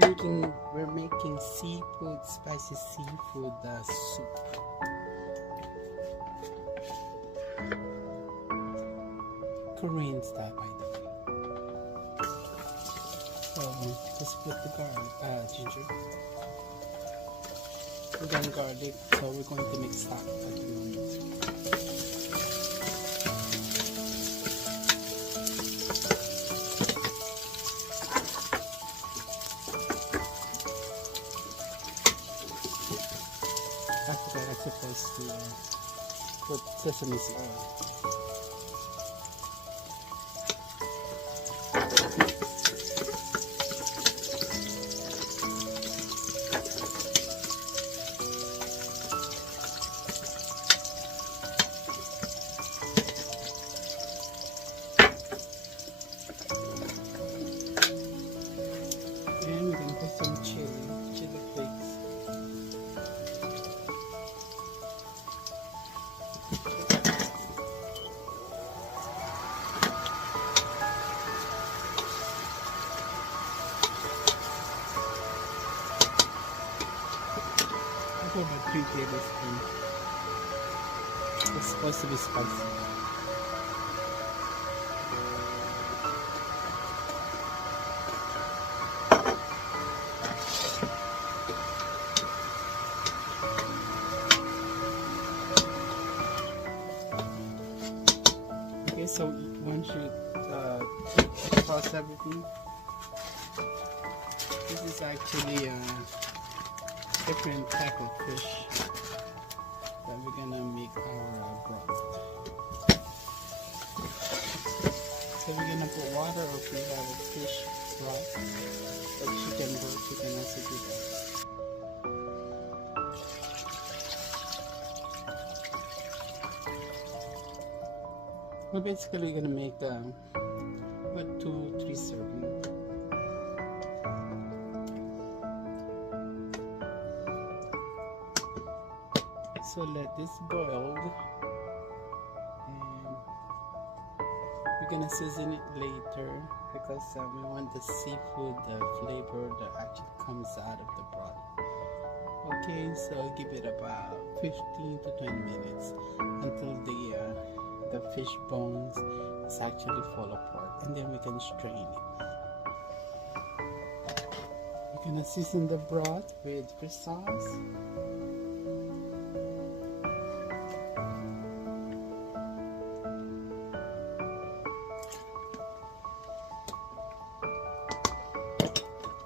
we're making seafood, spicy seafood soup. Korean style, by the way. So just put the ginger. We're done garlic, so we're going to mix that at the moment. After that, I'm supposed to put sesame oil. And we're going to put some chili flakes. About 3 tablespoons. It's supposed to be spicy. Okay, so once you toss everything, this is actually a different type of fish that we're gonna make our broth. So we're gonna put water, or if we have a fish broth, or chicken broth, you can also do that. We're basically gonna make about 2-3 servings. So let this boil, and we're gonna season it later because we want the seafood, the flavor that actually comes out of the broth. Okay, so give it about 15 to 20 minutes until the fish bones is actually fall apart, and then we can strain it. We're gonna season the broth with fish sauce.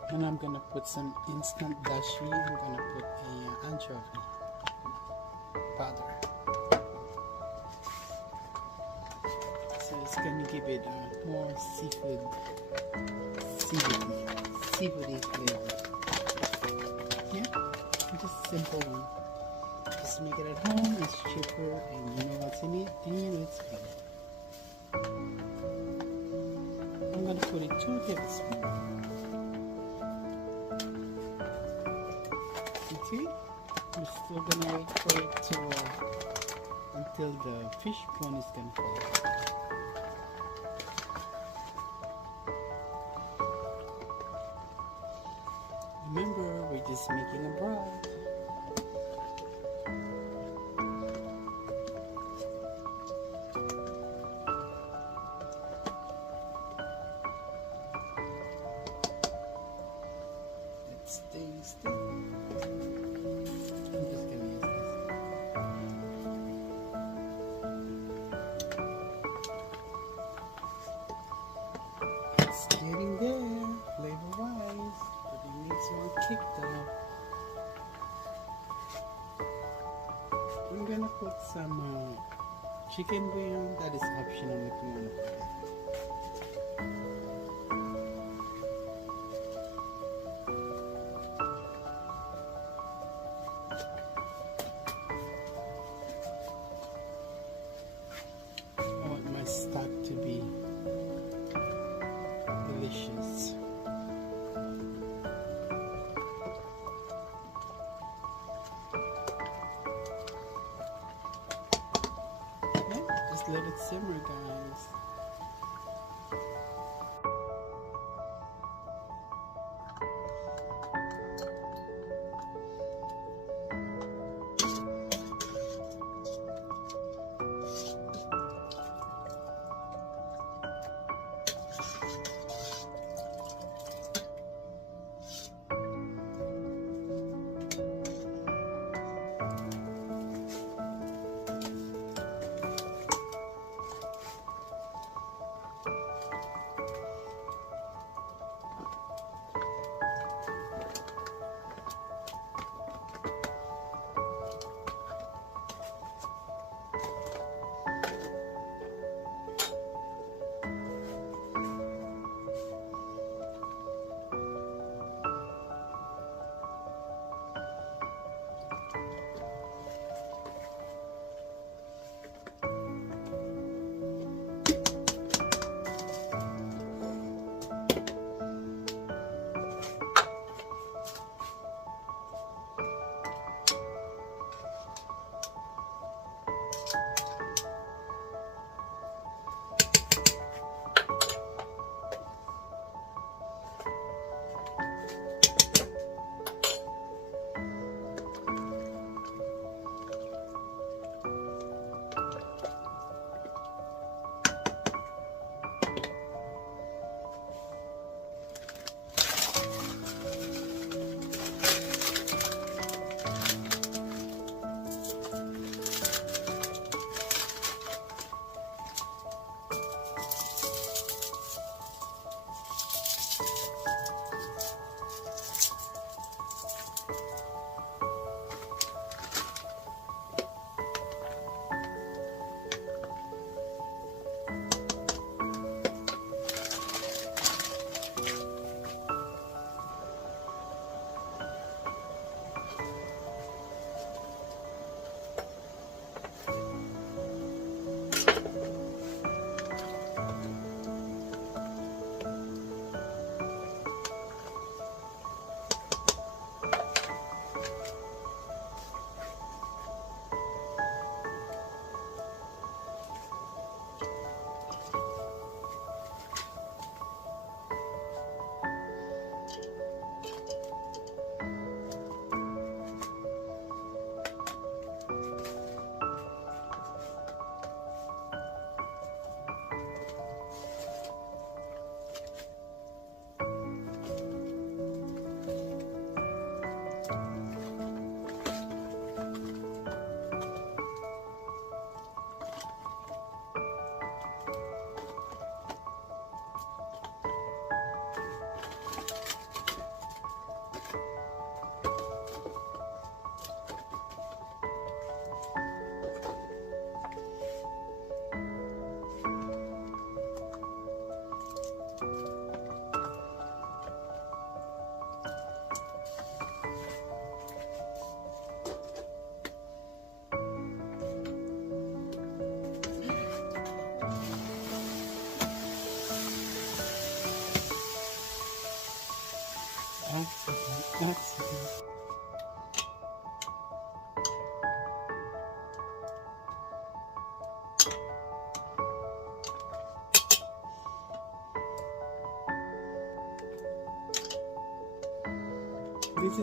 And I'm gonna put some instant dashi. I'm gonna put a anchovy powder. So it's gonna give it more seafoody flavor. Yeah, just a simple one. Just make it at home. It's cheaper, and you know what's in it, and you know it's good. I'm gonna put it 2 tablespoons. Okay, we're still gonna wait for it to until the fish bone is gonna fall. Remember, we're just making a broth. Let's taste it. Getting there, flavor wise, but it needs more kick though. I'm gonna put some chicken bouillon. That is optional if you want to put it. I want my stock to be delicious. Yeah, just let it simmer, guys.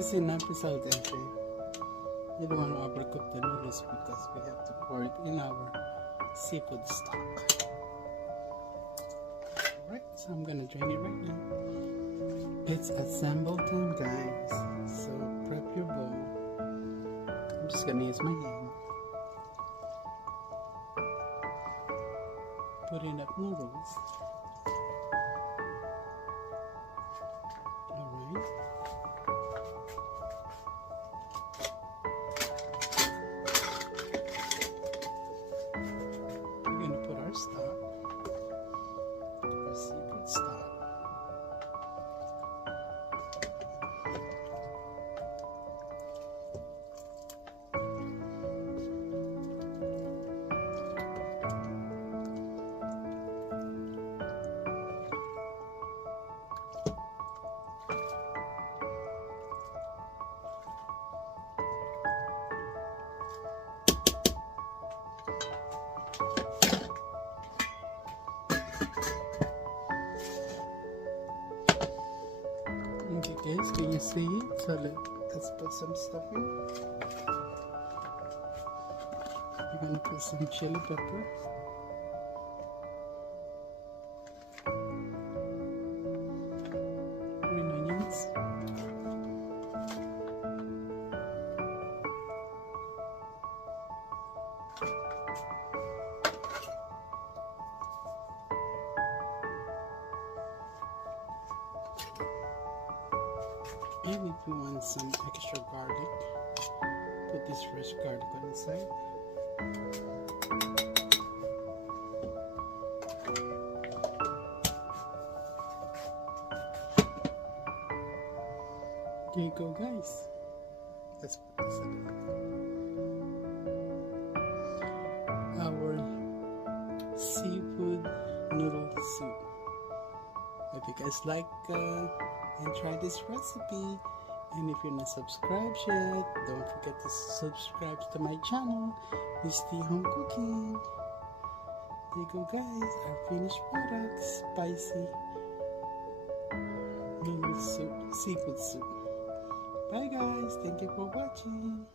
is an episode entry. You don't want to overcook the noodles because we have to pour it in our seafood stock. Alright, so I'm gonna drain it right now. It's assemble time, guys. So prep your bowl. I'm just gonna use my hand. Putting up noodles. Alright. We're gonna put our stock. Our seafood stock. Okay guys, can you see it? So let's put some stuff in. We're gonna put some chili pepper. Green onions. And if you want some extra garlic, put this fresh garlic on the side. There you go, guys. Let's put this in. Our seafood noodle soup. If you guys like and try this recipe, and if you're not subscribed yet, don't forget to subscribe to my channel, Misty Home Cooking. There you go, guys, our finished product, spicy noodle soup, seafood soup. Bye guys, thank you for watching.